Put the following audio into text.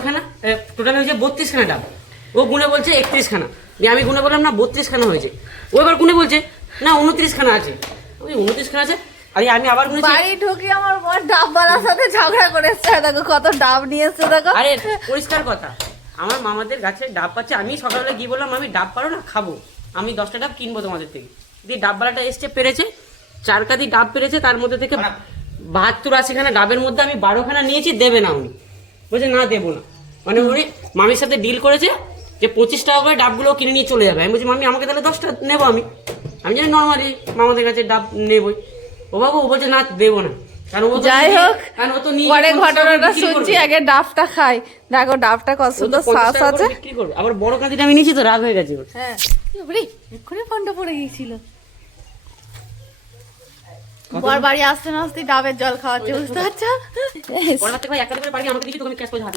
খানা টোটাল হয়েছে 32 খানা ডাব। ও গুনে বলছে 31 খানা। আমি গুনে বললাম না 32 খানা হয়েছে। ও এবার গুনে বলছে না 29 খানা আছে। ওই 29 খানা আছে। আরে আমি আবার গুনেছি। বাড়ি ঢুকে আমার বর ডাবওয়ালার সাথে ঝগড়া করেছে, দেখো কত ডাব নিয়েছে দেখো। আরে পরিষ্কার কথা, আমার মামাদের গাছে ডাব পাচ্ছে। আমি সকালবেলা গিয়ে বললাম আমি ডাব পারো না খাবো, আমি 10টা ডাব কিনবো তোমাদের থেকে। দিয়ে ডাবওয়ালাটা এসছে পেরেছে, 4 কাঁদি ডাব পেরেছে, তার মধ্যে থেকে 72-80 খানা ডাবের মধ্যে আমি 12 খানা নিয়েছি, দেবে না উনি। বলছে না দেবো না, মানে উনি মামির সাথে ডিল করেছে যে 25 টাকা করে ডাবগুলো কিনে নিয়ে চলে যাবে। আমি বলছি মামি আমাকে তাহলে 10টা নেবো। আমি জানি নর্মালি মামাদের কাছে ডাব নেবই। ও বাবু ও বলছে না দেবো না, কারণ ও যাই হোক পরে ঘটনাটা বিক্রি শুনছি, করবে। আগে ডাবটা খাই। দেখো ডাবটা কত সুন্দর শ্বাস আছে। বিক্রি করবে। আবার বড় কাঁদিটা আমি নিয়েছি তো রাগ হয়ে গেছে ওর। হ্যাঁ এক্ষুনি ফোনটা পড়ে গিয়েছিল। বর বাড়ি আসতে না আসতে ডাবের জল খাওয়াচ্ছে, বুঝতে পারছো? পরে ভাই 1 কাঁদি করে বাড়ি আমাকে দিচ্ছি, তোকে ক্যাশ পয়সা হাতে